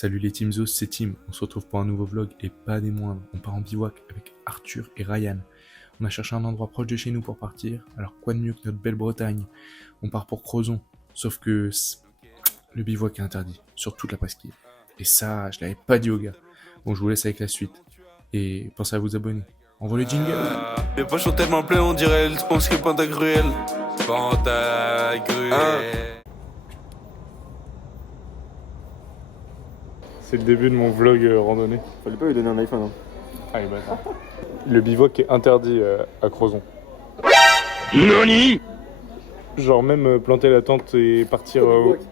Salut les Teamzos, c'est Tim. On se retrouve pour un nouveau vlog et pas des moindres. On part en bivouac avec Arthur et Ryan. On a cherché un endroit proche de chez nous pour partir. Alors quoi de mieux que notre belle Bretagne? On part pour Crozon. Sauf que le bivouac est interdit sur toute la presqu'île. Et ça, je l'avais pas dit aux gars. Bon, je vous laisse avec la suite. Et pensez à vous abonner. Envoie le jingle. Les poches sont tellement pleines, on dirait on serait Pantagruel. Pantagruel. C'est le début de mon vlog randonnée. Fallait pas lui donner un iPhone. Hein. Ah, les bâtards. Le bivouac est interdit à Crozon. NANI? Genre même planter la tente et partir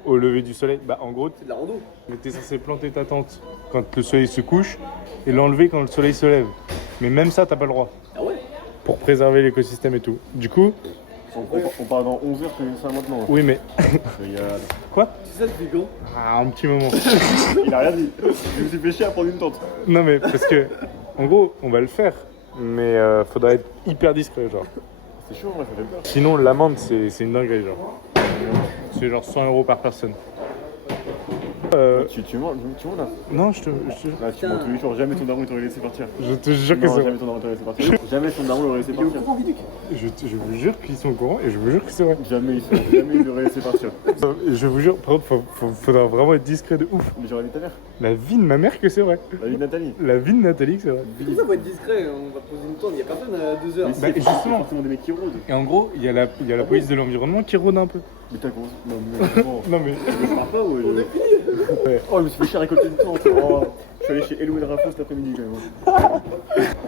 au lever du soleil. Bah en gros, C'est de la rando. t'es censé planter ta tente quand le soleil se couche et l'enlever quand le soleil se lève. Mais même ça, t'as pas le droit. Ah ouais? Pour préserver l'écosystème et tout. Du coup, On part dans 11 heures que ça maintenant. oui mais... Regarde. Quoi? C'est ça depuis quand? Ah, un petit moment. Il a rien dit. Je me suis fait chier à prendre une tente. Non mais parce que, en gros, on va le faire. Mais faudra être hyper discret genre. C'est chaud, ouais, ça fait peur. Sinon l'amende c'est une dinguerie genre. C'est genre 100 € par personne. Tu mens là? Non, je te Là, tu mens tous les jours. Jamais ton daron t'aurait laissé partir. je te jure que Non, c'est jamais ton daron t'aurait laissé partir. Jamais ton daron l'aurait laissé partir. je vous jure qu'ils sont au courant et je vous jure que c'est vrai. Jamais il l'aurait laissé partir. Je vous jure, par contre, faudra vraiment être discret de ouf. Mais j'aurais dit ta mère. La vie de ma mère que c'est vrai. La vie de Nathalie. La vie de Nathalie que c'est vrai. Ça va être discret, on va poser une tente, il y a personne à 2 heures. Mais Bah, c'est justement. forcément des mecs qui rôdent. Et en gros, il y a la police de l'environnement qui rôde un peu. Mais t'as gros. Non, mais bon. Non mais... Je pars pas ou. Ouais. Oh, je me suis fait chier à récolter une tente. Oh. Je suis allé chez Elou et le Rafa cet après-midi quand même.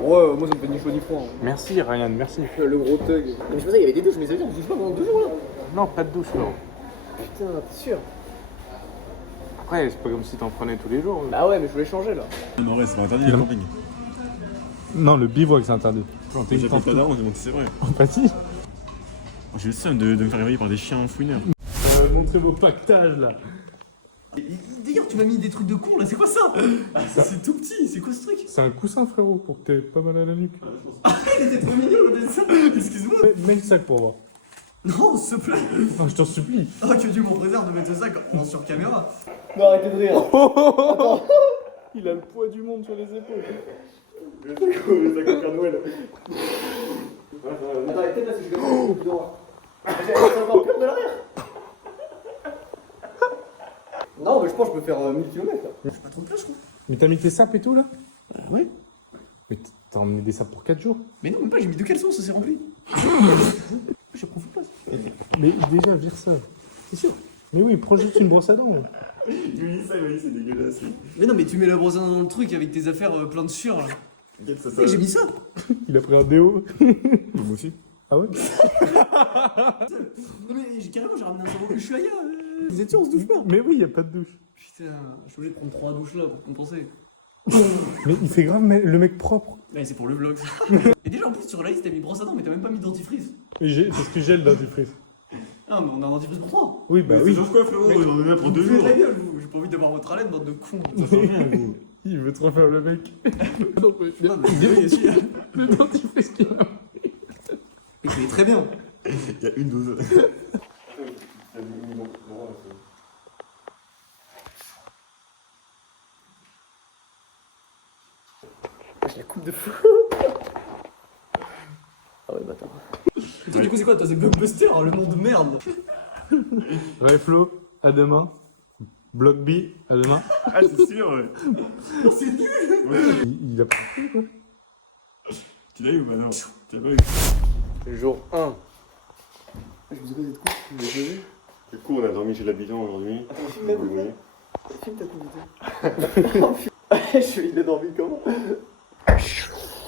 Ouais, moi ça me fait ni chaud ni froid. Merci Ryan, merci. Le gros thug. Mais je pensais qu'il y avait des douches, mais ça veut dire que je douche pas pendant 2 jours là. Non, pas de douche frérot. Putain, t'es sûr? Après, c'est pas comme si t'en prenais tous les jours. Bah ouais, mais je voulais changer là. Non, ouais, c'est interdit le camping. Non, le bivouac c'est interdit. Planter une J'ai tente. pas d'argent, j'ai menti, c'est vrai. Empathie. J'ai le seum de me faire réveiller par des chiens fouineurs. Montrez vos pactages là. D'ailleurs, tu m'as mis des trucs de con là, c'est quoi ça? C'est tout petit, c'est quoi ce truc? C'est un coussin frérot pour que t'aies pas mal à la nuque. Il était trop mignon, on a dit ça. Excuse-moi. Mets le sac pour voir. Non, s'il te plaît. Non, je t'en supplie. Oh, que Dieu m'en préserve de mettre ça sur caméra. Non, arrêtez de rire. Il a le poids du monde sur les épaules. Le sac de Père Noël. Attends, arrêtez là, c'est que je vais J'ai encore peur de l'arrière. Non, mais je pense que je peux faire 1000 km là. J'ai pas trop de place, je crois. Mais t'as mis tes sapes et tout là? Ouais. Mais t'as emmené des sapes pour 4 jours? Mais non, même pas, j'ai mis de caleçon, ça s'est rempli. J'ai pris de place. Mais déjà, vire ça. C'est sûr. Mais oui, prends juste une brosse à dents. Il me dit ça, il m'a dit c'est dégueulasse. Mais non, mais tu mets la brosse à dents dans le truc avec tes affaires plein de sueur là. T'inquiète, ça Et j'ai mis ça. Il a pris un déo. Moi aussi. Ah ouais? Non, mais carrément, j'ai ramené un savon Ushuaïa. Vous êtes sûr, on se douche pas? Mais oui, y a pas de douche. Putain, je suis obligé de prendre 3 douches là pour compenser. Mais il fait grave le mec propre. Ouais, c'est pour le vlog. Et déjà, en plus, sur la liste, t'as mis brosse à dents, mais t'as même pas mis dentifrice. Mais parce que j'ai le dentifrice. Ah, mais on a un dentifrice pour 3. Oui, bah Mais oui. c'est genre quoi, frérot? On en est là pour 2 Vous faites jours. la gueule, vous. J'ai pas envie d'avoir votre haleine, bande de cons. Il veut trop faire le mec. Non, mais celui-là. Le dentifrice qu'il a. Il fait très bien. Il y a une dose. La coupe de feu. Ah ouais, bâtard. Toi, du coup, c'est quoi? Toi, c'est Blockbuster, le nom de merde. Reflo, à demain. Bloc B, à demain. Ah, c'est sûr, ouais. C'est nul. Il a pas pris quoi. Tu l'as eu ou pas? Non. Tu l'as pas eu. Jour 1. Je vous ai posé de coups, vous avez posé. Du coup, on a dormi chez l'habitant aujourd'hui. Filme ta coupe il a dormi comment?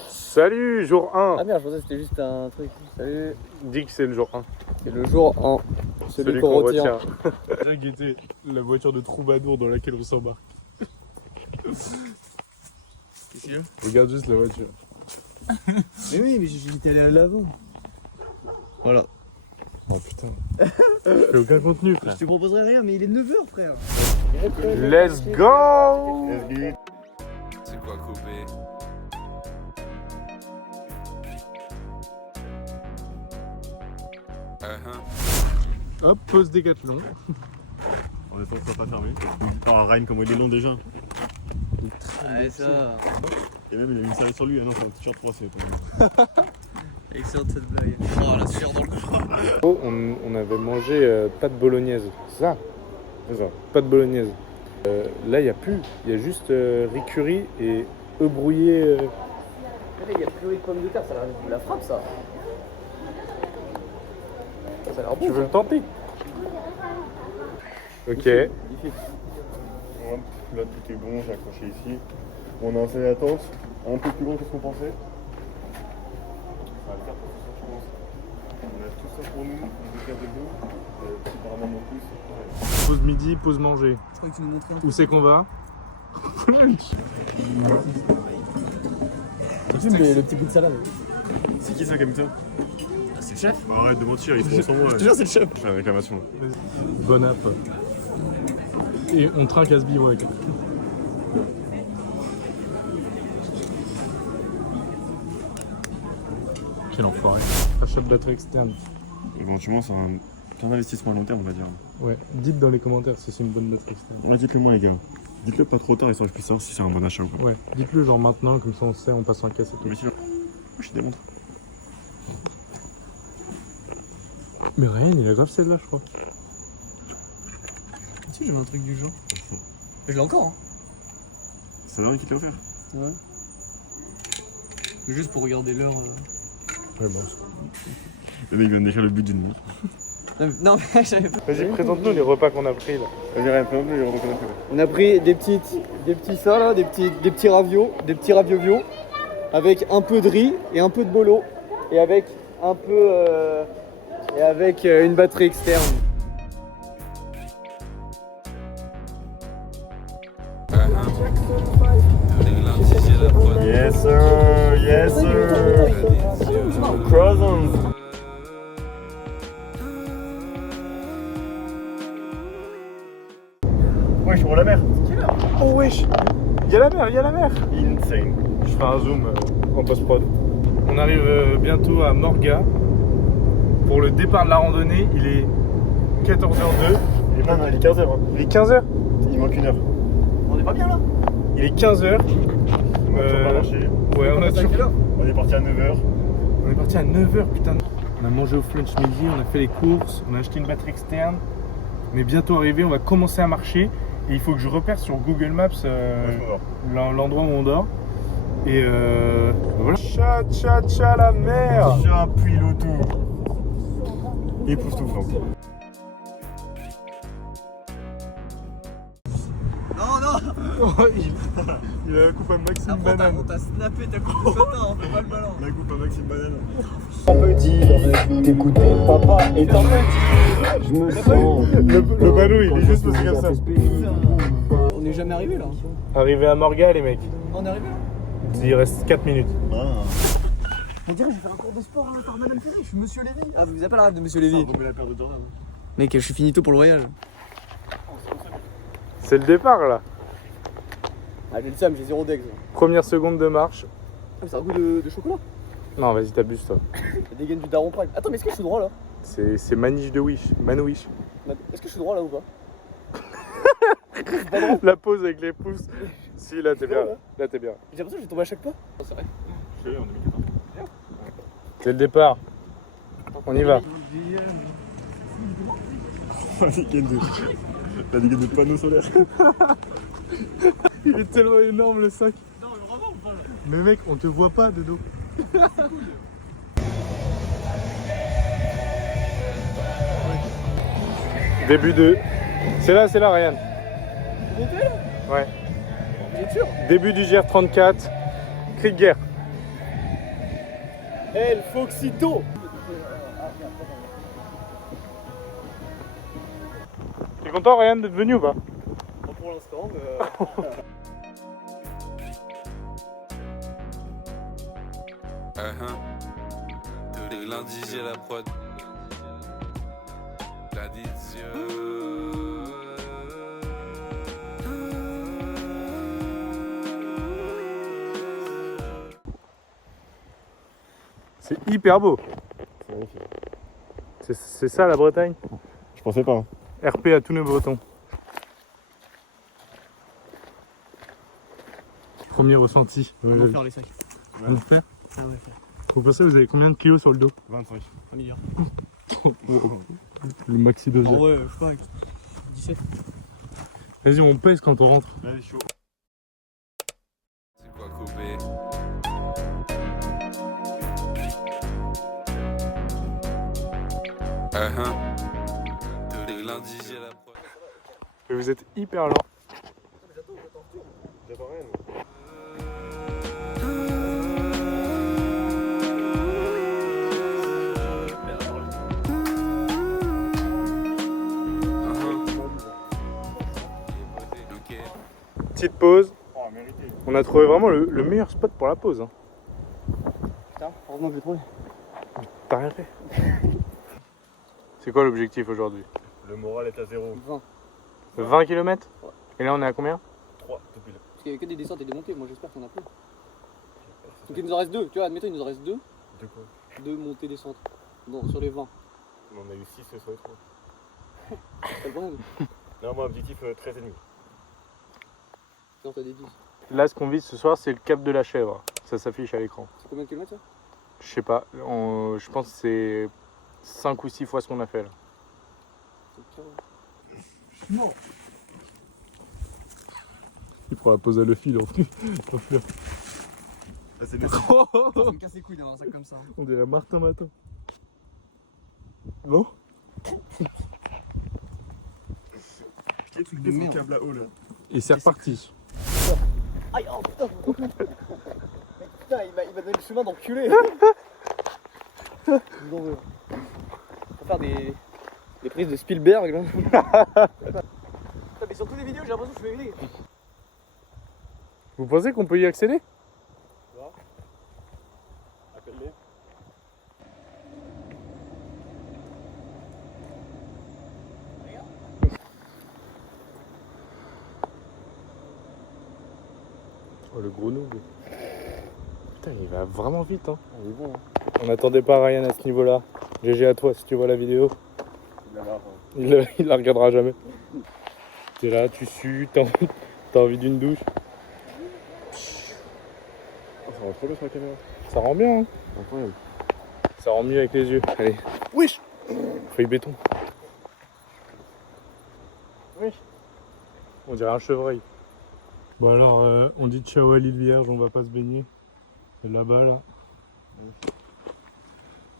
Salut, jour 1. Ah merde, je pensais que c'était juste un truc. Salut. Dis que c'est le jour 1. C'est le jour 1. Celui qu'on retient. J'ai guetté la voiture de troubadour dans laquelle on s'embarque. Qu'est-ce qu'il y a? Regarde juste la voiture. Mais oui, mais j'étais allé à l'avant. Voilà. Oh putain. J'ai aucun contenu, frère. Je te proposerai rien, mais il est 9h, frère. Let's go. C'est quoi couper? Hop, pause décathlon. On attend que ça soit pas fermé. Alors Ryan, comment il est long déjà. Ouais, ça. Et même il a une serviette sur lui, ah non, c'est un t-shirt 3 c'est Excellente cette blague. Oh, la sueur dans le corps. On avait mangé pâte bolognaise, c'est ça? C'est ça, pâte bolognaise. Là, il n'y a plus, il y a juste riz curry et œufs brouillés. Il y a purée de pommes de terre, ça a l'air de la frappe ça. Ça a l'air bon. Tu veux le tenter? Ok. Là tout est bon, j'ai accroché ici. On a installé la tente, un peu plus long que ce qu'on pensait. Ça va le faire pour ce soir, je pense. On a tout ça pour nous, on veut faire de l'eau, apparemment mon pouce. Pause midi, pause manger. Je crois que tu nous montrais un Où c'est qu'on va? le petit bout de salade. C'est qui ça comme ça? C'est le chef. Arrête de mentir, ils sont sans moi. Je te jure, c'est le chef. Je fais une réclamation. Bon app. Et on trinque à ce bivouac. Quel enfoiré. Achat de batterie externe. Éventuellement, c'est un investissement à long terme, on va dire. Ouais, dites dans les commentaires si c'est une bonne batterie externe. Ouais, dites-le moi, les gars. Dites-le pas trop tard, histoire que je puisse savoir si c'est un bon achat ou pas. Ouais, dites-le genre maintenant, comme ça on sait, on passe en caisse et tout. Mais si, je suis démontré. Mais rien, il a grave celle-là, je crois. Si, j'avais un truc du genre. Je l'ai encore, hein. C'est vrai qui te l'a offert. Ouais. Juste pour regarder l'heure. Ouais, bon. Le mec vient de décrire le but d'une nuit. Non, mais j'avais pas. Vas-y, présente-nous les repas qu'on a pris là. Vas-y, rien, présente-nous les repas. On a pris des petits ça là, des petits ravios, des petits raviovios, avec un peu de riz et un peu de bolo, et avec un peu une batterie externe. Yes sir, yes sir. Croissants. Ouais, je suis pour la mer. Oh wesh, il y a la mer, il y a la mer. Insane. Je fais un zoom en post-prod. On arrive bientôt à Morga. Pour le départ de la randonnée, il est 14h02. Non, il est 15h. Il est 15h. Il manque une heure. On est pas bien là. Il est 15h. On a toujours pas marché. Ouais, on a toujours... On est parti à 9h. On est parti à 9h, putain. On a mangé au flunch midi, on a fait les courses, on a acheté une batterie externe. On est bientôt arrivé, on va commencer à marcher. Et il faut que je repère sur Google Maps l'endroit où on dort. Et voilà. Cha la mer. J'appuie l'auto. Époustouflant. Non, Il a la coupe à Maxime après Banane. on t'a snappé ta coupe de matin, on fait pas le malin. La coupe à Maxime Banane. On me dit d'écouter papa et ta mère. Je me sens. Le ballon, il est juste passé comme ça. On n'est jamais arrivé là. Arrivé à Morga, les mecs. On est arrivé là. Il reste 4 minutes. On dirait que je vais faire un cours de sport par Madame Ferry, je suis Monsieur Lévy. Ah, vous avez pas la rêve de Monsieur Lévy. On remet la paire de Jordan. Mec, je suis finito pour le voyage. C'est le départ là. Ah, j'ai le seum, j'ai 0 dex. Première seconde de marche. Ah, c'est un goût de chocolat. Non, vas-y, t'abuses toi. La dégaine du Daron Prime. Attends, mais est-ce que je suis droit là? C'est Maniche de Wish. Manouish. Est-ce que je suis droit là ou pas? La pause avec les pouces. Si, là t'es bien. Là t'es bien. J'ai l'impression que je vais tomber à chaque pas. C'est vrai. Je suis en 2014. C'est le départ. On y va. La dégaine de panneaux solaires. Il est tellement énorme le sac. Non, mais vraiment ou pas là? Mais mec, on te voit pas de dos. Début 2. C'est là, Ryan. Ouais. Vous êtes sûr? Début du GR34. Cri de guerre. El Foxito. T'es content, Ryan, d'être venu ou pas? Pas pour l'instant, mais. Tous les lundis, j'ai la prod. L'addition. C'est hyper beau. C'est magnifique. C'est ça la Bretagne. Je pensais pas. RP à tous nos Bretons. Premier ressenti. On va faire les sacs. On va faire. Ah ouais, faire. Vous pensez vous avez combien de kilos sur le dos? 25. 1 milliard. Le maxi Ah doseur. ouais, je sais pas, 17. Vas-y, on pèse quand on rentre. Allez, chaud. C'est quoi couper? Tous les lundis, j'ai la preuve. Et vous êtes hyper lent. J'attends rien. Petite pause. Oh, mérité. On a trouvé vraiment le meilleur spot pour la pause. Hein. Putain, heureusement que j'ai trouvé. T'as rien fait. C'est quoi l'objectif aujourd'hui? Le moral est à 0. 20. 20 km? Ouais. Et là on est à combien? 3 depuis là. Parce qu'il y avait que des descentes et des montées, moi j'espère qu'il y en a plus. Donc il nous en reste 2, tu vois, admettons il nous en reste 2. De quoi? 2 montées descentes. Non, sur les 20. On a eu 6 sur les 3. C'est le problème. Non, moi, objectif 13,5. Sinon t'as des 10. Là ce qu'on vise ce soir c'est le cap de la chèvre. Ça s'affiche à l'écran. C'est combien de kilomètres ça? Je sais pas, je pense que c'est 5 ou 6 fois ce qu'on a fait là. Il prend la pause à le fil en plus. Ah, c'est bien. Ça me casse les couilles d'avoir un sac comme ça. On dirait Martin Matin. Non? Qu'est-ce que c'est câble là-haut là? Et c'est reparti. Aïe, oh putain. Putain, il m'a donné le chemin d'enculé. Je m'en veux. Faut faire des prises de Spielberg là. Putain, mais sur toutes les vidéos j'ai l'impression que je fais aider. Vous pensez qu'on peut y accéder? Appelle-les. Oh le gros noob. Putain il va vraiment vite hein. Il est bon, hein. On n'attendait pas Ryan à ce niveau là. GG à toi si tu vois la vidéo. Il a marre. Il la regardera jamais. T'es là, tu sues, t'as envie d'une douche. Oh, ça rend trop bien sur la caméra. Ça rend bien hein. Incroyable. Ça rend mieux avec les yeux. Allez. Wesh. Feuille béton. Wesh. On dirait un chevreuil. Bon alors, on dit ciao à l'île Vierge, on va pas se baigner. C'est là-bas là.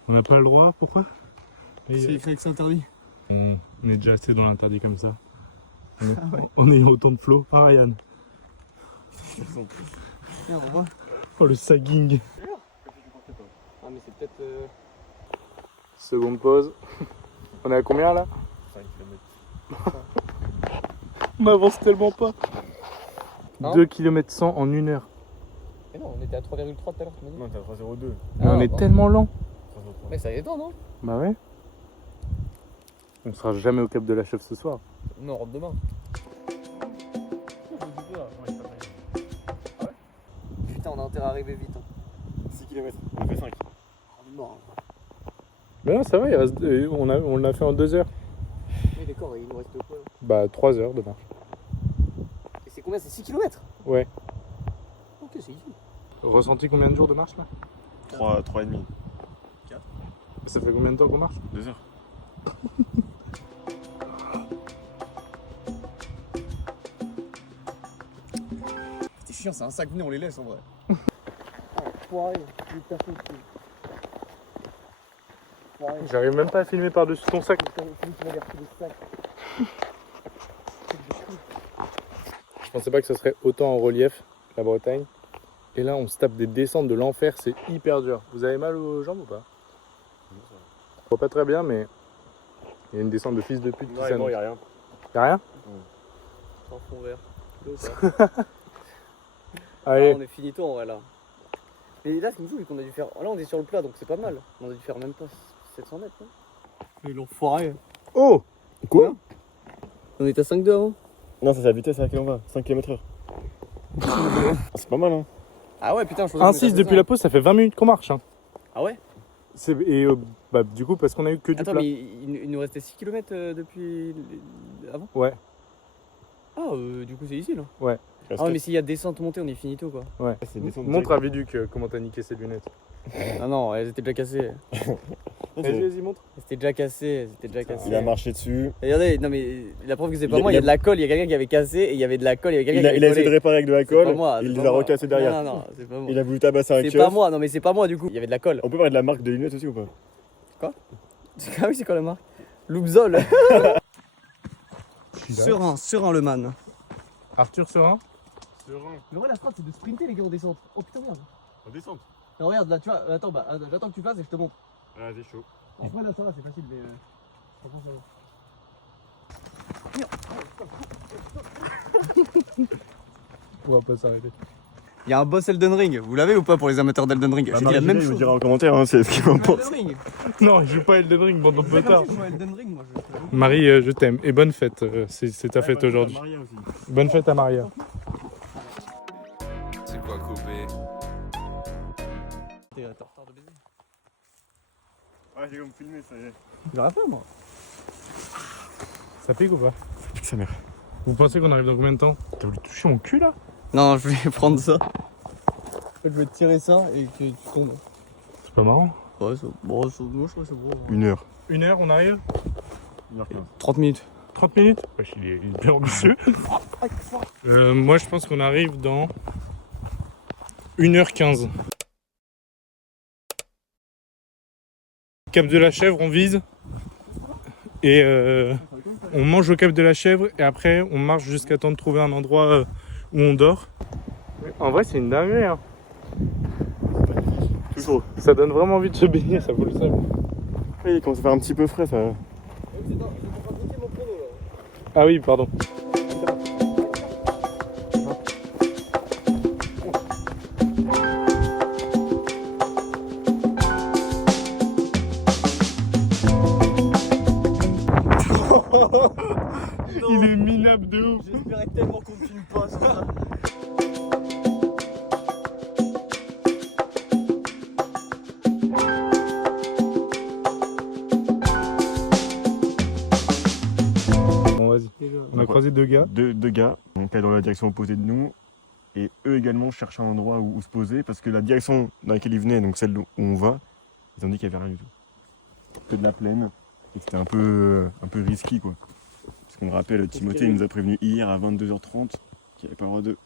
On n'a pas le droit, pourquoi? C'est écrit que c'est interdit. On est déjà assez dans l'interdit comme ça. En ayant autant de flow. Ah Ryan. Tiens, on voit. Oh le sagging. Ah mais c'est peut-être... Seconde pause. On est à combien là? 5 km. On avance tellement pas. Hein 2 km 100 en 1 heure. Mais non, on était à 3,3 tout à l'heure, tu m'as dit. Non, t'es à 3,02. Mais on est tellement lent. 3,03. Mais ça dépend, non? Bah ouais. On sera jamais au cap de la chèvre ce soir. Non, on rentre demain. Putain, on a intérêt à arriver vite. Hein. 6 km. On fait 5. On est mort. Hein. Mais non ça va, il reste, on l'a fait en 2 heures. Oui, d'accord, il nous reste quoi là? Bah 3 heures de marche. Et c'est combien? C'est 6 km? Ouais. Ok, c'est easy. Ressenti combien de jours de marche là? 3,5. Ça fait combien de temps qu'on marche? 2 heures. C'est chiant, c'est un sac, venez, on les laisse en vrai. Foiré, plus personne qui... Foiré. J'arrive même pas à filmer par-dessus ton sac. Celui qui m'a versé des sacs. Je pensais pas que ce serait autant en relief, la Bretagne. Et là on se tape des descentes de l'enfer, c'est hyper dur. Vous avez mal aux jambes ou pas? Je vois pas très bien mais il y a une descente de fils de pute qui Non, s'annonce. il y a rien. Y'a rien? Sans fond vert. Là, Allez. on est finito en vrai là. Mais là, ce qui me fout, c'est qu'on a dû faire. Là, on est sur le plat donc c'est pas mal. On a dû faire même pas 700 mètres. Hein. Ils l'ont foiré. Oh! Quoi? On était à 5,2 avant. Non, ça c'est la vitesse à laquelle on va. 5 km/h. C'est pas mal, hein. Ah ouais, putain, je pensais qu'on 1,6 était à depuis 700. la pause, ça fait 20 minutes qu'on marche. Hein. Ah ouais? Et bah, du coup, parce qu'on a eu que du Attends, plat. mais il nous restait 6 km depuis avant? Ouais. Ah, du coup, c'est ici là. Ouais. Ah mais s'il y a descente montée, on est finito quoi. Ouais. C'est descendre Montre à Viduc comment t'as niqué ses lunettes. Ah non, elles étaient déjà cassées. Vas-y, vas-y, montre. C'était déjà cassé, Il a marché dessus. Regardez, non mais la preuve que c'est pas Il a- moi, il y a de la colle, il y a quelqu'un qui avait cassé et il y avait de la colle, il y avait quelqu'un Il qui a, avait il a essayé de collé. réparer avec de la C'est colle. pas moi, Il c'est les pas a moi. recassés derrière. Non, non, c'est pas moi. Il a voulu tabasser un C'est kiosque. pas moi, non mais c'est pas moi du coup, il y avait de la colle. On peut parler de la marque de lunettes aussi ou pas? Ah oui, c'est quoi la marque? Loubzol. Serein le man. Arthur Serein. Mais ouais, la strat c'est de sprinter les gars en descente. Oh putain merde. En descente. Non, regarde là, tu vois, attends, j'attends que tu fasses et je te montre. Ah, c'est chaud. En vrai là ça va, c'est facile mais franchement ça va. On va pas s'arrêter. Il y a un boss Elden Ring, vous l'avez ou pas pour les amateurs d'Elden Ring? J'ai dit la même Je vous chose. dirai en commentaire, hein, c'est ce qu'il en pense. Elden Ring. Non, je joue pas Elden Ring, bande de C'est comme bâtards. si je jouais à Elden Ring moi. Marie, je t'aime. Et bonne fête. C'est ta fête aujourd'hui. Bonne fête à Maria. C'est quoi couper? T'es en retard de baiser. Ah, j'ai comme filmé, ça y est. J'aurais pas moi. Ça pique ou pas? Putain, sa mère. Vous pensez qu'on arrive dans combien de temps? T'as voulu toucher mon cul là? Non, je vais prendre ça. Je vais te tirer ça et que tu tombes. C'est pas marrant. Ouais, c'est bon, moi je trouve que c'est bon. 1 heure. 1 heure, on arrive? 1h15. 30 minutes. 30 minutes? Wesh, il est bien ambitieux. Moi je pense qu'on arrive dans 1h15. Cap de la Chèvre, on vise. Et on mange au Cap de la Chèvre et après on marche jusqu'à temps de trouver un endroit où on dort. En vrai c'est une dinguerie hein. Toujours. Ça donne vraiment envie de se baigner, ça vaut le sable. Il commence à faire un petit peu frais, ça. Ah oui, pardon. Il est minable de ouf. J'espérais tellement qu'on ne filme pas ça. Bon vas-y. On a croisé deux gars. Deux gars, donc dans la direction opposée de nous. Et eux également cherchaient un endroit où se poser parce que la direction dans laquelle ils venaient, donc celle où on va, ils ont dit qu'il n'y avait rien du tout. Que de la plaine et que c'était un peu risqué quoi. Parce qu'on le rappelle, Timothée il nous a prévenu hier à 22h30 qu'il n'y avait pas le droit de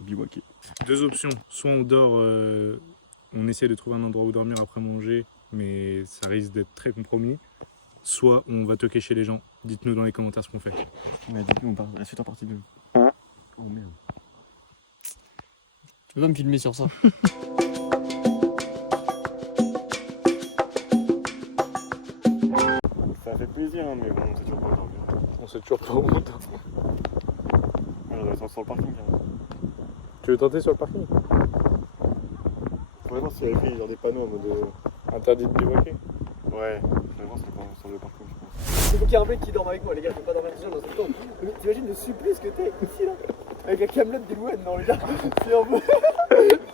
bivouaquer. Deux options. Soit on dort, on essaie de trouver un endroit où dormir après manger, mais ça risque d'être très compromis. Soit on va toquer chez les gens. Dites-nous dans les commentaires ce qu'on fait. Ouais, dites-nous, on part la suite en partie 2. Oh merde. Tu peux pas me filmer sur ça? Ça fait plaisir, hein, mais bon, c'est toujours pas aujourd'hui. On sait toujours pas où on dort. On doit être sur le parking. Hein. Tu veux tenter sur le parking? Faudrait voir s'il y avait écrit genre des panneaux en mode. Interdit de bivouaquer. Ouais, faudrait voir sur le parking, je pense. Il faut qu'il y ait un mec qui dorme avec moi, les gars, je peux pas dormir tout seul dans cette chambre. T'imagines le supplice que t'es ici là? Avec la camelote des Louane, non les gars, c'est un peu.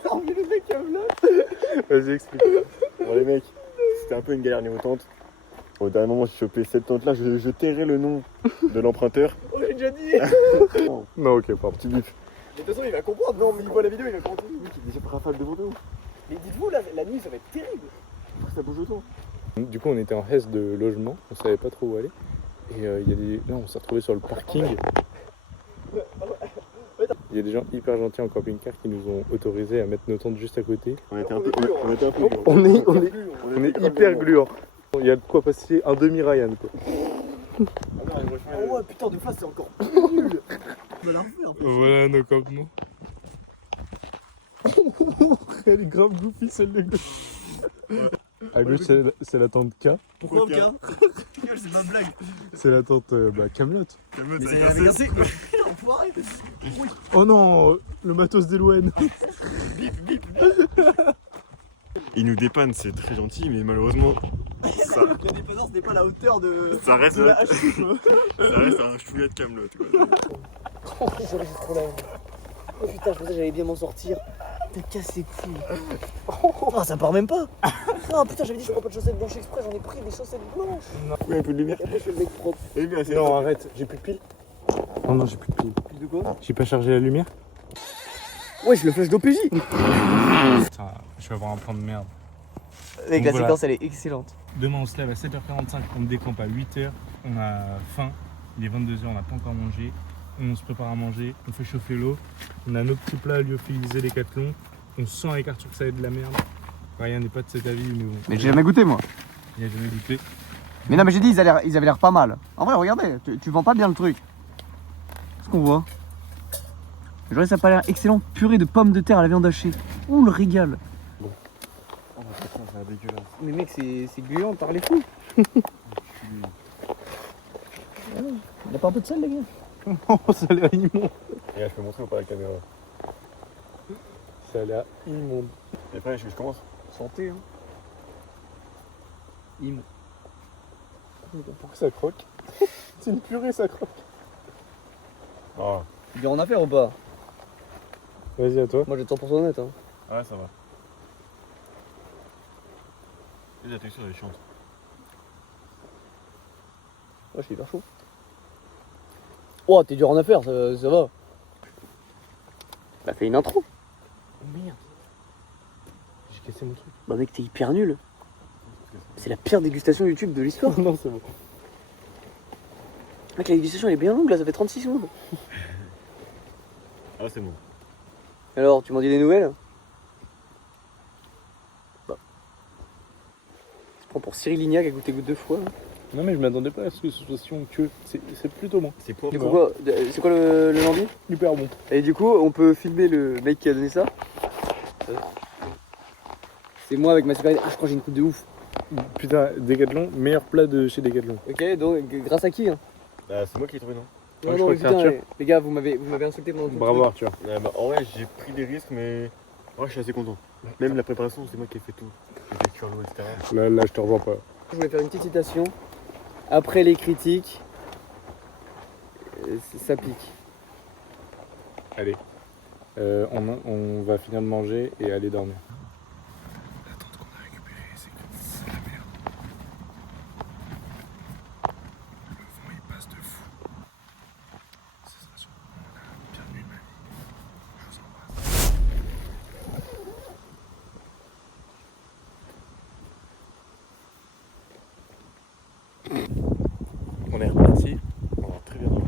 C'est un peu de camelote. Vas-y, explique. Bon, les mecs, c'était un peu une galère niveau tente. Au dernier moment, j'ai chopé cette tente là, je tairai le nom de l'emprunteur. Oh, j'ai déjà dit. Non, ok, pardon. Petit bip. Mais de toute façon, il va comprendre, non, mais il voit la vidéo, il va comprendre. Le mec, il est déjà rafale devant nous. Mais dites-vous, là, la nuit, ça va être terrible. Ça bouge autant. Du coup, on était en hesse de logement, on savait pas trop où aller. Et il y a des... là, on s'est retrouvé sur le parking. Il y a des gens hyper gentils en camping-car qui nous ont autorisé à mettre nos tentes juste à côté. On était un peu gluants. On est hyper gluants. Il y a de quoi passer un demi-Ryan quoi. Oh ouais, putain, de face, c'est encore plus nul. Je vais la refaire. Voilà nos campements. Elle est grave goofy celle-là. À gauche, c'est la tente K. Pourquoi K? C'est ma blague. C'est la tente Camelot. Mais ça avait cassé. Enfoiré. Oh non, le matos d'Elouen. Il nous dépanne, c'est très gentil, mais malheureusement, ça, La dépendance n'est pas à la hauteur de. ça reste, de la hache. ça reste un chouïa de Camelot. Oh, j'aurais juste trop la haine. Oh putain, je pensais que j'allais bien m'en sortir. T'as cassé couilles. Oh, ça part même pas. Non, putain, j'avais dit je prends pas de chaussettes blanches exprès, j'en ai pris des chaussettes blanches. Oui, un peu de lumière. Et après, je fais le mec propre. Non, arrête, j'ai plus de piles. Oh non, j'ai plus de piles. Puis de quoi? J'ai pas chargé la lumière. Wesh, le flash d'OPJ. Putain, je vais avoir un plan de merde. Mec, la Voilà. séquence elle est excellente. Demain on se lève à 7h45, on décampe à 8h, on a faim, il est 22h, on n'a pas encore mangé, on se prépare à manger, on fait chauffer l'eau, on a nos petits plats lyophilisés Décathlon, on sent avec Arthur que ça va être de la merde. Ryan n'est pas de cet avis, mais bon. Mais j'ai jamais goûté moi. Il a jamais goûté. Mais non, mais j'ai dit, ils avaient l'air pas mal. En vrai, regardez, tu vends pas bien le truc. C'est ce qu'on voit. Genre, ça a pas l'air excellent. Purée de pommes de terre à la viande hachée. Ouh, le régal. Oh putain, ça a l'air dégueulasse. Mais mec, c'est gluant par les coups. Il a pas un peu de sel, les gars? Oh, ça a l'air immonde. Et là, je peux montrer ou pas la caméra? Ça a l'air immonde. Et après, je commence. Santé, hein. Pourquoi ça croque? C'est une purée, ça croque. Oh. Il y a en affaire ou pas? Vas-y, à toi. Moi, j'ai 100% honnête, hein. Ouais, ça va. Et la texture, elle est chiante. Ouais, je suis hyper chaud. Oh, t'es dur en affaire, ça va. Bah, fais une intro. Oh merde. J'ai cassé mon truc. Bah, mec, t'es hyper nul. C'est la pire dégustation YouTube de l'histoire. Non, c'est bon. Mec, la dégustation elle est bien longue là, ça fait 36 secondes. Ah, c'est bon. Alors, tu m'en dis des nouvelles? Bah. Tu te prends pour Cyril Lignac à goûter 2 fois. Hein. Non, mais je m'attendais pas à ce que ce soit si onctueux. C'est plutôt bon. C'est quoi? Du coup, quoi, c'est quoi le Landy? Hyper bon. Et du coup, on peut filmer le mec qui a donné ça. C'est moi avec ma super. Ah, je crois que j'ai une coupe de ouf. Putain, Décathlon, meilleur plat de chez Décathlon. Ok, donc grâce à qui hein? C'est moi qui ai trouvé, non? Ouais, je crois que c'est putain, Arthur. les gars, vous m'avez insulté pendant tout le Bravo, truc. Arthur. En vrai, j'ai pris des risques, mais en vrai, je suis assez content. Même la préparation, c'est moi qui ai fait tout. J'ai fait cuire l'eau, etc. Là, je te revois pas. Je voulais faire une petite citation. Après les critiques, ça pique. Allez. On va finir de manger et aller dormir. La tente qu'on a récupérée, c'est la merde. Le vent, il passe de fou. Ce sera sûrement la pire nuit de ma vie. Je vous embrasse. On est reparti. On va très bien dormir.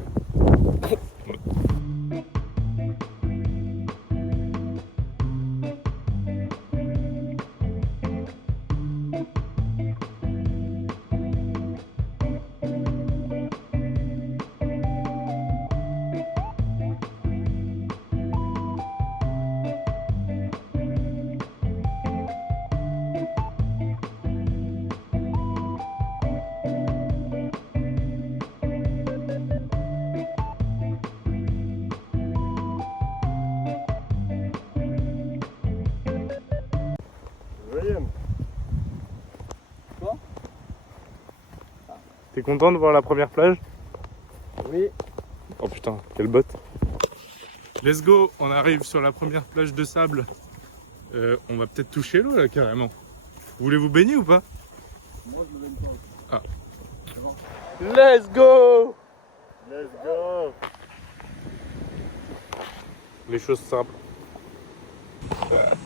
Ryan. T'es content de voir la première plage? Oui. Oh putain, quelle botte. Let's go, on arrive sur la première plage de sable. On va peut-être toucher l'eau là carrément. Vous voulez vous baigner ou pas? Moi je me baigne pas. Ah. Let's go! Let's go! Les choses simples. La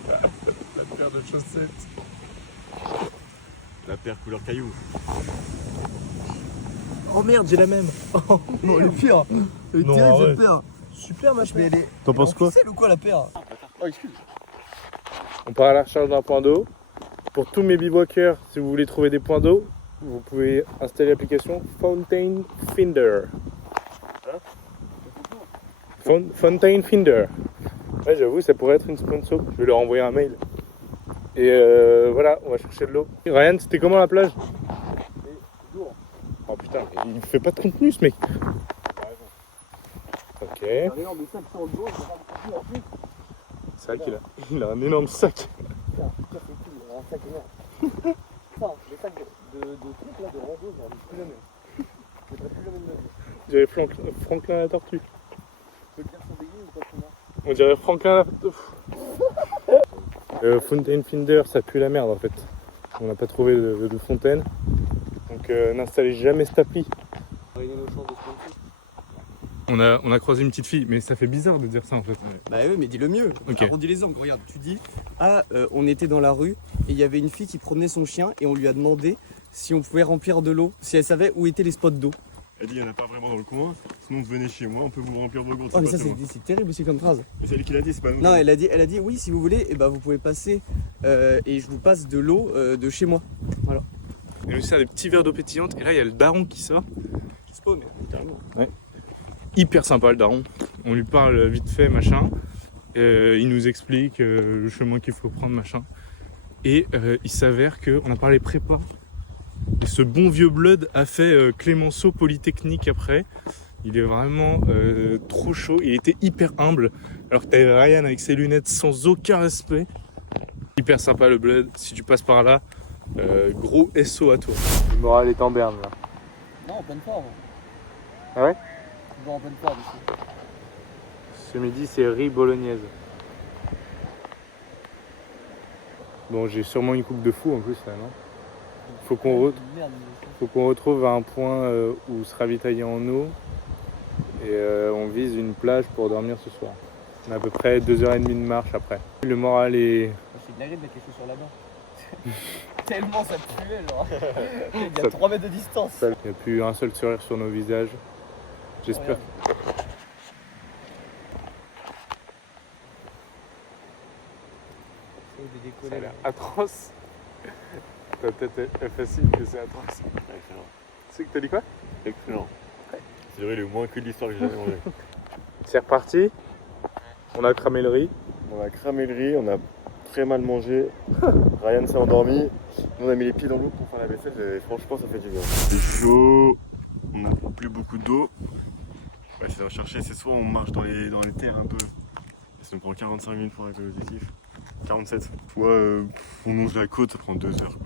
paire de chaussettes. La paire couleur caillou. Oh merde, j'ai la même. Oh non, elle est pire. Elle est Non, terrible ouais. cette paire. Super ma paire. T'en penses quoi? C'est ou quoi la paire? Oh, excuse. On part à la recherche d'un point d'eau. Pour tous mes bivouaqueurs, si vous voulez trouver des points d'eau, vous pouvez installer l'application Fountain Finder. Fountain Finder. Ouais, j'avoue, ça pourrait être une sponsor. Je vais leur envoyer un mail. Et voilà, on va chercher de l'eau. Ryan, c'était comment la plage? Oh putain, il fait pas de contenu ce mec. Ok. C'est vrai qu'il a un énorme sac. Les sacs de trucs là, de rando, j'en ai plus jamais. J'ai pas plus jamais de ma vie. On dirait Franklin la tortue. Tu peux le faire sans baigner ou pas comment? On dirait Franklin la... Fountain Finder, ça pue la merde en fait. On n'a pas trouvé de fontaine. Donc n'installez jamais cette appli. On va aider nos chances de sponsor. on a croisé une petite fille, mais ça fait bizarre de dire ça en fait. Bah oui, mais dis-le mieux. Ok. Arrondis les angles, regarde, tu dis on était dans la rue et il y avait une fille qui promenait son chien et on lui a demandé si on pouvait remplir de l'eau, si elle savait où étaient les spots d'eau. Elle dit il n'y en a pas vraiment dans le coin, sinon venez chez moi, on peut vous remplir vos gourdes. Oh mais ça c'est terrible aussi comme phrase. Mais c'est elle qui l'a dit, c'est pas nous. Non, elle a dit oui, si vous voulez, et bah vous pouvez passer et je vous passe de l'eau de chez moi. Voilà. Et nous sert des petits verres d'eau pétillante et là il y a le daron qui sort. Qui spawn, littéralement. Hyper sympa le daron. On lui parle vite fait machin. Il nous explique le chemin qu'il faut prendre machin. Et il s'avère qu'on a parlé prépa. Et ce bon vieux Blood a fait Clémenceau Polytechnique après. Il est vraiment trop chaud. Il était hyper humble. Alors que t'avais Ryan avec ses lunettes sans aucun respect. Hyper sympa le Blood. Si tu passes par là, gros SO à toi. Le moral est en berne là. Non, en pleine forme. Ah ouais? En pleine forme ici. Ce midi c'est riz bolognaise. Bon, j'ai sûrement une coupe de fou en plus là, non? Faut qu'on retrouve un point où se ravitailler en eau et on vise une plage pour dormir ce soir. On a à peu près 2h30 de marche après. Le moral est... C'est dingue de mettre les chaussures là-bas. Tellement ça puait genre. Il y a 3 mètres de distance. Il n'y a plus un seul sourire sur nos visages. J'espère. Ça a l'air atroce. Ta tête elle fascine que c'est atroce. Excellent. Tu sais que t'as dit quoi? Excellent. C'est vrai le moins que de l'histoire que j'ai jamais mangé. C'est reparti. On a cramé le riz. On a cramé le riz, on a très mal mangé. Ryan s'est endormi. Nous on a mis les pieds dans l'eau pour faire la vaisselle et franchement ça fait du bien. C'est chaud, on n'a plus beaucoup d'eau. On va essayer de rechercher, c'est soit on marche dans les terres un peu. Ça nous prend 45 minutes pour arriver à l'objectif. 47. Soit on longe la côte, ça prend 2 heures.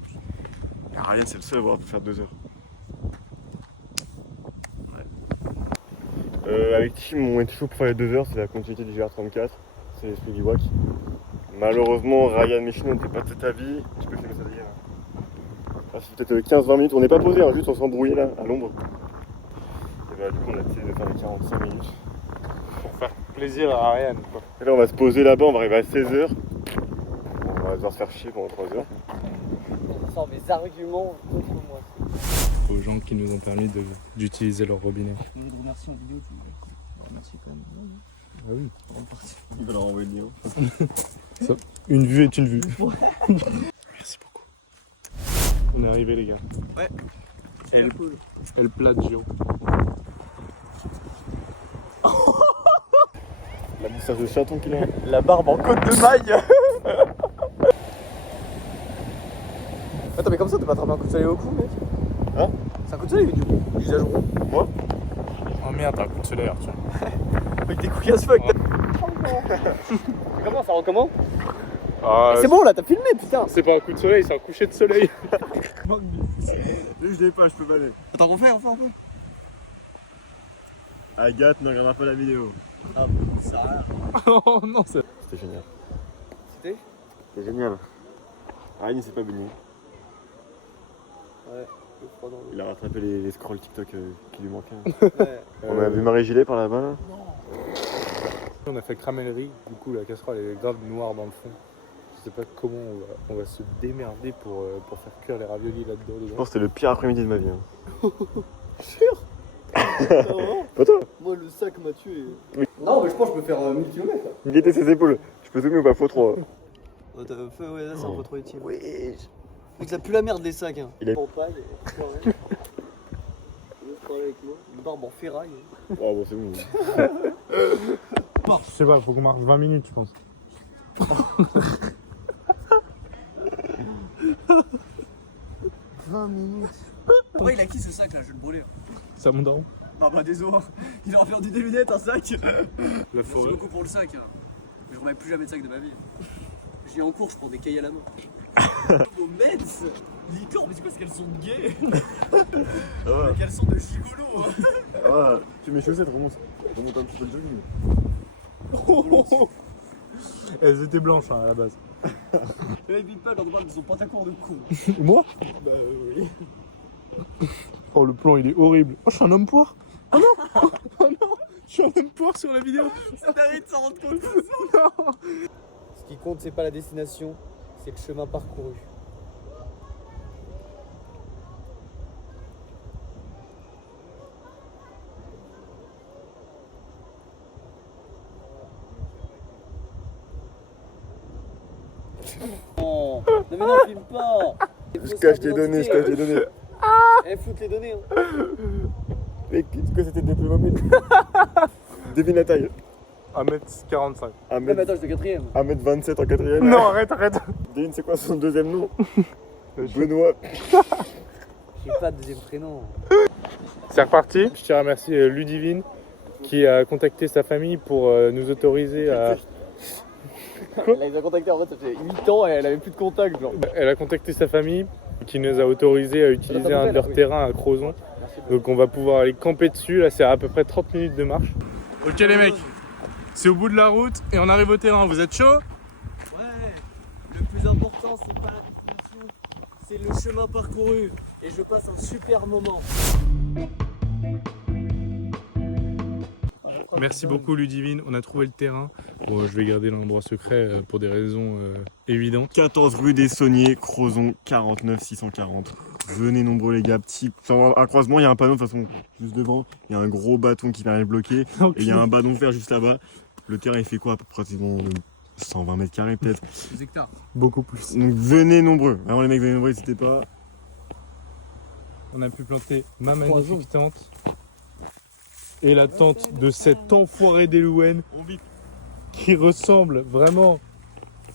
Et Ryan c'est le seul à avoir pu faire 2 heures. Avec Tim, on était chaud pour faire les 2 heures, c'est la continuité du GR34, c'est les Swiggy Walk. Malheureusement, Ryan Michelin n'était pas de cet avis. Tu peux filmer ça d'ailleurs. Ah, c'est peut-être 15-20 minutes, on n'est pas posé, hein, juste on s'embrouillait là, à l'ombre. Et bah, du coup, on a décidé de faire les 45 minutes. Pour faire plaisir à Ariane, quoi. Et là, on va se poser là-bas, on va arriver à 16h. On va devoir se faire chier pendant 3 heures. On sort mes arguments contre moi. Aux gens qui nous ont permis d'utiliser leur robinet. Je voulais te remercier en vidéo, tu me remercie quand même. Ah oui. Il va leur envoyer le lien. Une vue est une vue. Merci beaucoup. On est arrivé les gars. Ouais. Et le Plagio. La moustache de chaton qu'il a. La barbe en côte de maille. Attends mais comme ça t'as pas attrapé un coup de soleil au cou mec? Hein? C'est un coup de soleil du coup, visage rond. Moi? Oh merde, t'as un coup de soleil Arthur. Avec des couilles à ce fuck. Comment ça recommence? C'est bon là, t'as filmé putain. C'est pas un coup de soleil, c'est un coucher de soleil. Je l'ai pas, je peux pas aller. Attends qu'on fait. Agathe ne regardera pas la vidéo. Ah bon, ça a l'air. Oh non, c'est... C'était génial. C'était? C'était génial. Ryan il s'est pas baigné. Ouais, je crois dans l'eau. Il a rattrapé les scrolls TikTok qui lui manquaient. Ouais. On a vu Marie-Gilet par là-bas là. On a fait cramer le riz, du coup la casserole elle est grave noire dans le fond. Je sais pas comment on va se démerder pour faire cuire les raviolis là-dedans. Je pense que c'était le pire après-midi de ma vie. Hein. Sûr? Pas toi? Moi le sac m'a tué. Oui. Non mais je pense que je peux faire 1000 km là. Il était ses épaules. Je peux zoomer ou pas? Faut 3. T'as fait, ouais là c'est un peu trop utile. Oui. Mec ça pue la merde les sacs hein. Il est- Campagne, forêt. Avec moi, une barbe en ferraille. Oh bon c'est bon. Je sais pas, faut qu'on marche 20 minutes je pense. 20 minutes. Ouais il a qui ce sac là? Je vais le brûler. Ça mon daron. Ah bah désolé, il aura perdu des lunettes un sac. La Merci forêt. beaucoup pour le sac. Hein. Mais je remets plus jamais de sac de ma vie. J'ai en cours, je prends des cailles à la main. Au Metz, licorne, mais c'est quoi ces caleçons de gay? Ah Les caleçons de gigolo. ah, tu mets chaussettes, remonte. Remonte un petit peu le jogging. Elles étaient blanches hein, à la base. Les people dans le bar, ils sont pantacours de con. Moi? Bah oui. Oh le plan il est horrible. Oh je suis un homme poire. Oh non. Oh non. Je suis en train de poire sur la vidéo. Ça mérite de s'en rendre compte. Ce qui compte, c'est pas la destination, c'est le chemin parcouru. Non, mais non, filme pas. Je cache les données, je cache les données. Eh, foutre les données, hein. Mais qu'est-ce que c'était des plus mobiles? Devine la taille. 1m45. Non, mais attends, j'étais quatrième. 1m27 en quatrième. Non, arrête. Devine c'est quoi son deuxième nom? Benoît. J'ai pas de deuxième prénom. C'est reparti. Je tiens à remercier Ludivine qui a contacté sa famille pour nous autoriser à... Elle les a contactés en fait, ça fait 8 ans et elle avait plus de contact. Genre. Elle a contacté sa famille qui nous a autorisé à utiliser un de leurs terrains à Crozon. Donc on va pouvoir aller camper dessus. Là, c'est à peu près 30 minutes de marche. Ok les mecs, c'est au bout de la route et on arrive au terrain. Vous êtes chaud? Ouais, le plus important, c'est pas la destination, c'est le chemin parcouru. Et je passe un super moment. Merci beaucoup Ludivine, on a trouvé le terrain. Bon, je vais garder l'endroit secret pour des raisons évidentes. 14 rue des Sauniers, Crozon, 49 640. Venez nombreux les gars, petit. Enfin, à croisement, il y a un panneau de toute façon juste devant. Il y a un gros bâton qui vient le bloquer. Okay. Et il y a un bâton vert juste là-bas. Le terrain il fait quoi? À peu près 120 mètres carrés peut-être. 2 hectares. Beaucoup plus. Donc venez nombreux. Vraiment les mecs, venez nombreux, n'hésitez pas. On a pu planter ma magnifique tente et la tente de cet enfoiré d'Elouen qui ressemble vraiment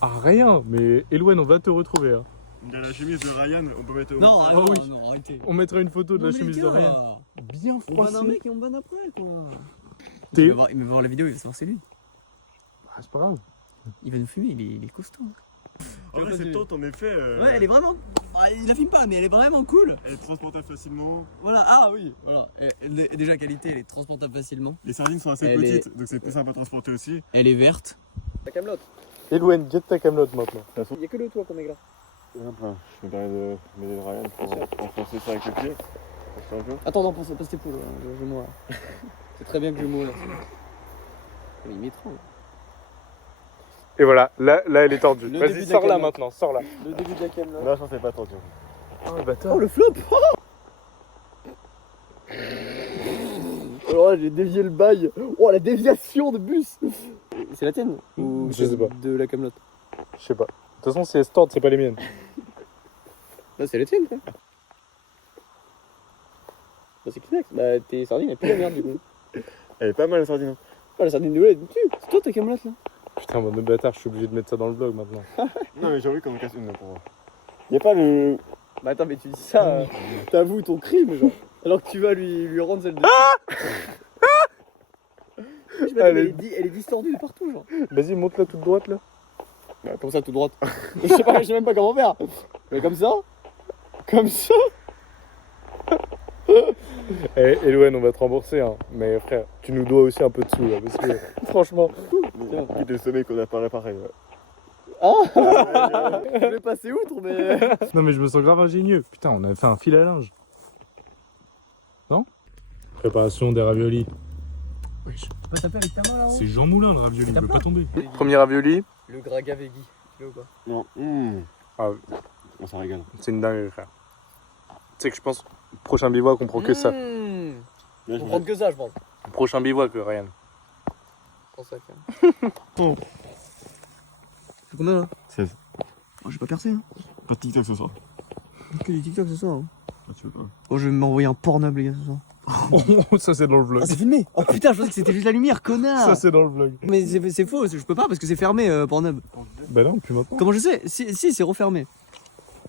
à rien. Mais Elouen, on va te retrouver. Hein. Il y a la chemise de Ryan, on peut mettre au. Non, Ah oui. non, arrêtez. On mettra une photo de la Non, mais chemise les de gars, Ryan. Bien On va d'un froissée. mec et on banne après, quoi. T'es- Il va voir la vidéo, il va savoir c'est lui. Ah, c'est pas grave. Il va nous fumer, il est costaud. En vrai, cette tente en effet. Ouais, elle est vraiment. Ah, il la filme pas, mais elle est vraiment cool. Elle est transportable facilement. Voilà, ah oui, voilà. Et déjà, qualité, elle est transportable facilement. Les sardines sont assez Elle petites, donc c'est plus simple à transporter aussi. Elle est verte. Ta camelote. Elouen, jette ta camelote maintenant. Il y a que le toit qu'on est là. Je me permets de m'aider de Ryan pour enfoncer ça avec le pied. C'est un peu. Attends, non, passe tes poules, je mourrai. C'est très bien que je mourrai. Mais il m'étrangle. Et voilà, là elle est tordue. Le Vas-y, début de sors la là camelote. maintenant, sors là. Le début de la camelote. Là, je pensais pas tant, tu vois. Oh bâtard. Oh le flop. Alors là, j'ai dévié le bail. Oh la déviation de bus. C'est la tienne ou Je sais pas. de la camelote? Je sais pas. De toute façon, c'est Stord, c'est pas les miennes. Là, c'est la tienne, quoi. Bah, c'est Kleenex. Bah, tes sardines, elles puent la merde, du coup. Elle est pas mal, la sardine. Ah, la sardine de lait, c'est toi ta camelote, là. Putain, bon, de bâtard, je suis obligé de mettre ça dans le vlog maintenant. Non, mais j'ai envie qu'on en casse une là pour voir. Y'a pas le. Bah, attends, mais tu dis ça, t'avoues ton crime, genre. Alors que tu vas lui rendre celle de. Je sais pas, mais elle est distordue de partout, genre. Vas-y, monte-la toute droite là. Bah, comme ça, tout droite. Je sais même pas comment faire. Mais comme ça. Comme ça. Eh, Elouen, on va te rembourser, hein. Mais frère, tu nous dois aussi un peu de sous là, parce que franchement. Quitte le sommet qu'on a pas pareil. Ouais. Ah. Je vais passer outre, mais. Non, mais je me sens grave ingénieux. Putain, on a fait un fil à linge. Non? Préparation des raviolis. Pas taper avec ta main là-haut. C'est Jean Moulin le ravioli, il T'as veut pas pas tomber. Premier ravioli. Le Graga Veggie, tu veux ou pas? Non. Ah, On s'en régale. c'est une dinguerie, frère. Tu sais que je pense, prochain bivouac, on prend que ça. On prend que ça, je pense. Prochain bivouac, Ryan. Prends ça, quand même. C'est combien là? 16. Oh, j'ai pas percé, hein. Pas de TikTok ce soir. Que du TikTok ce soir. Hein. Ah, tu veux pas. Oh, je vais m'envoyer un Pornhub, les gars, ce soir. Oh, ça c'est dans le vlog. Ah, c'est filmé. Oh putain, je pensais que c'était juste la lumière, connard. Ça c'est dans le vlog. Mais c'est faux, je peux pas parce que c'est fermé, Pornhub. Bah non, plus maintenant. Comment je sais? Si, c'est refermé.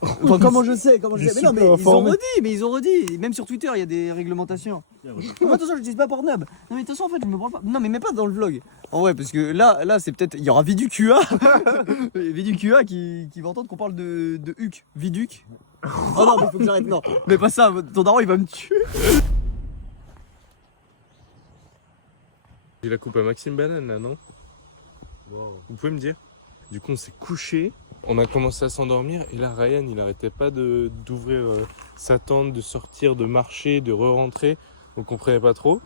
Enfin, comment je sais? Comment je sais? Mais non, mais super informé. ils ont redit. Même sur Twitter, il y a des réglementations. Moi, attention, je n'utilise pas Pornhub. Non, mais de toute façon, en fait, je me branle pas. Non, mais mets pas dans le vlog. En vrai, parce que là, c'est peut-être. Il y aura Viduqa. Viduqa qui va entendre qu'on parle de Huc. Viduc. Oh non, mais faut que j'arrête. Non, mais pas ça. Ton daron, il va me tuer. J'ai la coupe à Maxime Banane là, non? Vous pouvez me dire? Du coup, on s'est couché. On a commencé à s'endormir et là, Ryan, il arrêtait pas d'ouvrir sa tente, de sortir, de marcher, de re-rentrer. On comprenait pas trop.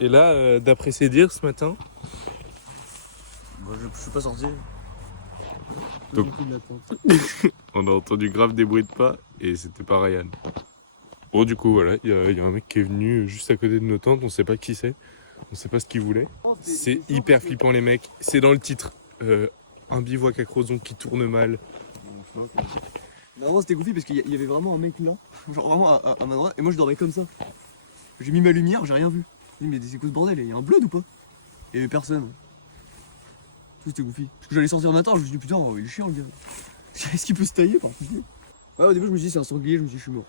Et là, d'après ses dires ce matin, Je suis pas sorti. Donc- on a entendu grave des bruits de pas et c'était pas Ryan. Bon, du coup, voilà, il y a un mec qui est venu juste à côté de nos tentes, on sait pas qui c'est, on sait pas ce qu'il voulait. C'est hyper flippant, les mecs, c'est dans le titre. Un bivouac à Crozon qui tourne mal. Non, c'était goofy parce qu'il y avait vraiment un mec là, genre vraiment à ma droite, et moi je dormais comme ça. J'ai mis ma lumière, j'ai rien vu. J'ai dit, mais c'est quoi ce bordel? Il y a un blood ou pas? Il y avait personne. C'était goofy. Parce que j'allais sortir le matin, je me suis dit, putain, il est chiant le gars. Est-ce qu'il peut se tailler par pitié? Ouais, au début je me suis dit, c'est un sanglier, je me suis dit, je suis mort.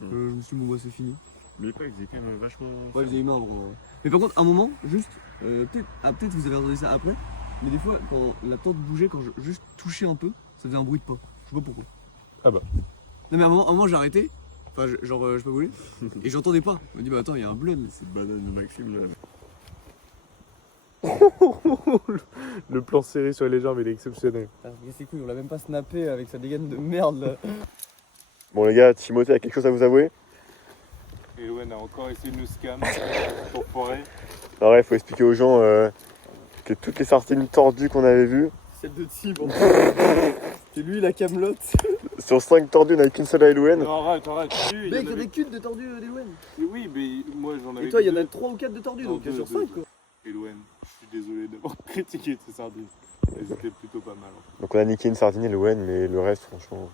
Je me suis dit, bon, bah c'est fini. Mais pas, ils étaient quand même vachement. Ouais, ils avaient marre, vraiment. Mais par contre, un moment, juste, peut-être vous avez entendu ça après, mais des fois, quand la tente bougeait, quand je juste touchais un peu, ça faisait un bruit de pas. Je sais pas pourquoi. Ah bah. Non, mais à un moment j'ai arrêté, enfin, je peux bouger, et j'entendais pas. Je me dis, bah attends, il y a un blood. C'est banane de Maxime là. Le plan serré sur les jambes, il est exceptionnel. C'est cool, on l'a même pas snappé avec sa dégaine de merde là. Bon les gars, Timothée a quelque chose à vous avouer? Et ouais, on a encore essayé de nous scam pour foirer. Alors ouais, faut expliquer aux gens que toutes les sardines tordues qu'on avait vues, Celle de Tim, bon. C'est lui la camelote. sur 5 tordues, on avait qu'une seule à Elouen. Non, arrête. Mec, il y a des culs de tordus d'Elouen. Oui, mais moi j'en avais. Et toi, il y en a 3 ou 4 de tordus, donc Non, sur deux, 5 deux. quoi. Elouen, je suis désolé d'avoir critiqué tes sardines. Elles étaient plutôt pas mal. Donc on a niqué une sardine Elouen, mais le reste, franchement.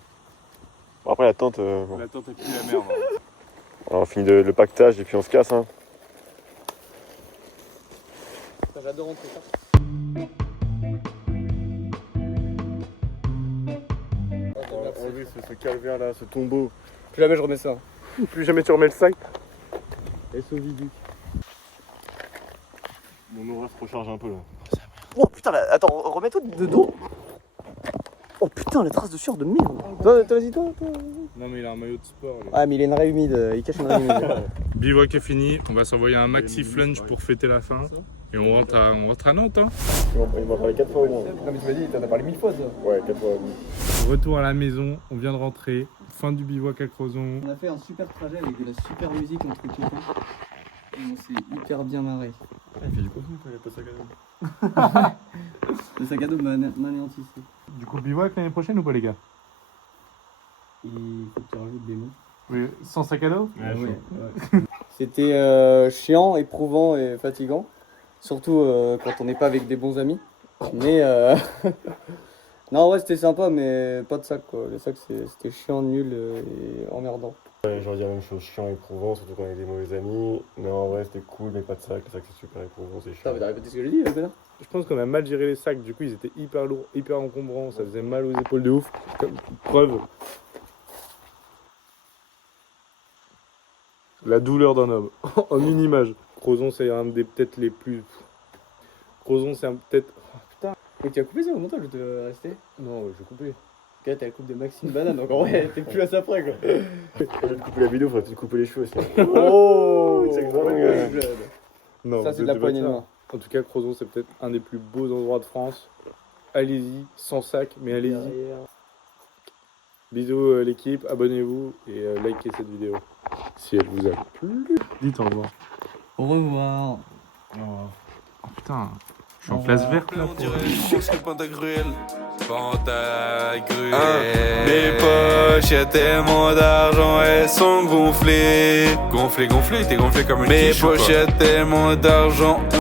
Bon, après la tente, bon. La tente a pris la merde. Hein. Alors, on finit le pactage et puis on se casse. Hein. J'adore rentrer ça. Enlever ce calvaire là, ce tombeau. Plus jamais je remets ça. Plus jamais tu remets le sac. SO Viduc. Mon aura se recharge un peu là. Oh putain, attends, remets-toi dedans. Oh putain, la trace de sueur de merde. Toi, vas-y, toi. Non, mais il a un maillot de sport. Lui. Ah, mais il a une raie humide, il cache une raie humide. Bivouac est fini, on va s'envoyer un maxi flunch pour fêter la fin. Et on rentre à Nantes. Hein. Il m'a parlé 4 fois au moins. Non, mais tu m'as dit, t'en as parlé 1000 fois ça. Ouais, 4 fois. Retour à la maison, on vient de rentrer. Fin du bivouac à Crozon. On a fait un super trajet avec de la super musique entre copains. On s'est hyper bien marré. Il fait du contenu quand il a pas de sac à dos. Le sac à dos m'anéantissait. Du coup, bivouac l'année prochaine ou pas, les gars? Il faut que tu rajoutes des mots. Oui, sans sac à dos? Ouais. C'était chiant, éprouvant et fatigant. Surtout quand on n'est pas avec des bons amis. Mais non, en vrai c'était sympa, mais pas de sac quoi. Les sacs c'était chiant, nul et emmerdant. Ouais, j'aurais dit la même chose, chiant, éprouvant, surtout quand on est des mauvais amis. Mais en vrai c'était cool, mais pas de sac. Le sac c'est super éprouvant, c'est chiant. T'as répété ce que j'ai dit, connard? Je pense qu'on a mal géré les sacs, du coup ils étaient hyper lourds, hyper encombrants, ça faisait mal aux épaules de ouf. Comme preuve. La douleur d'un homme, en une image. Crozon c'est un des peut-être les plus... Crozon c'est peut-être... Oh, putain. Mais tu as coupé ça au montage ou tu vas rester? Non, je vais couper. Ok, t'as la coupe de Maxime Banane, donc en vrai t'es plus à ça près quoi. Au lieu de couper la vidéo, faudrait peut-être couper les cheveux aussi. Oh C'est exactement Non, ça c'est de la c'était pas poignée de ça. main. En tout cas, Crozon c'est peut-être un des plus beaux endroits de France. Allez-y, sans sac, mais allez-y. Bisous l'équipe, abonnez-vous et likez cette vidéo si elle vous a plu. Dites au revoir. Au revoir. Oh putain, je suis en place verte là. On dirait le c'est Pantagruel. Pantagruel. Mes poches, y'a tellement d'argent, elles sont gonflées. Gonflées, t'es gonflé comme une quiche. Mes poches, y'a tellement d'argent.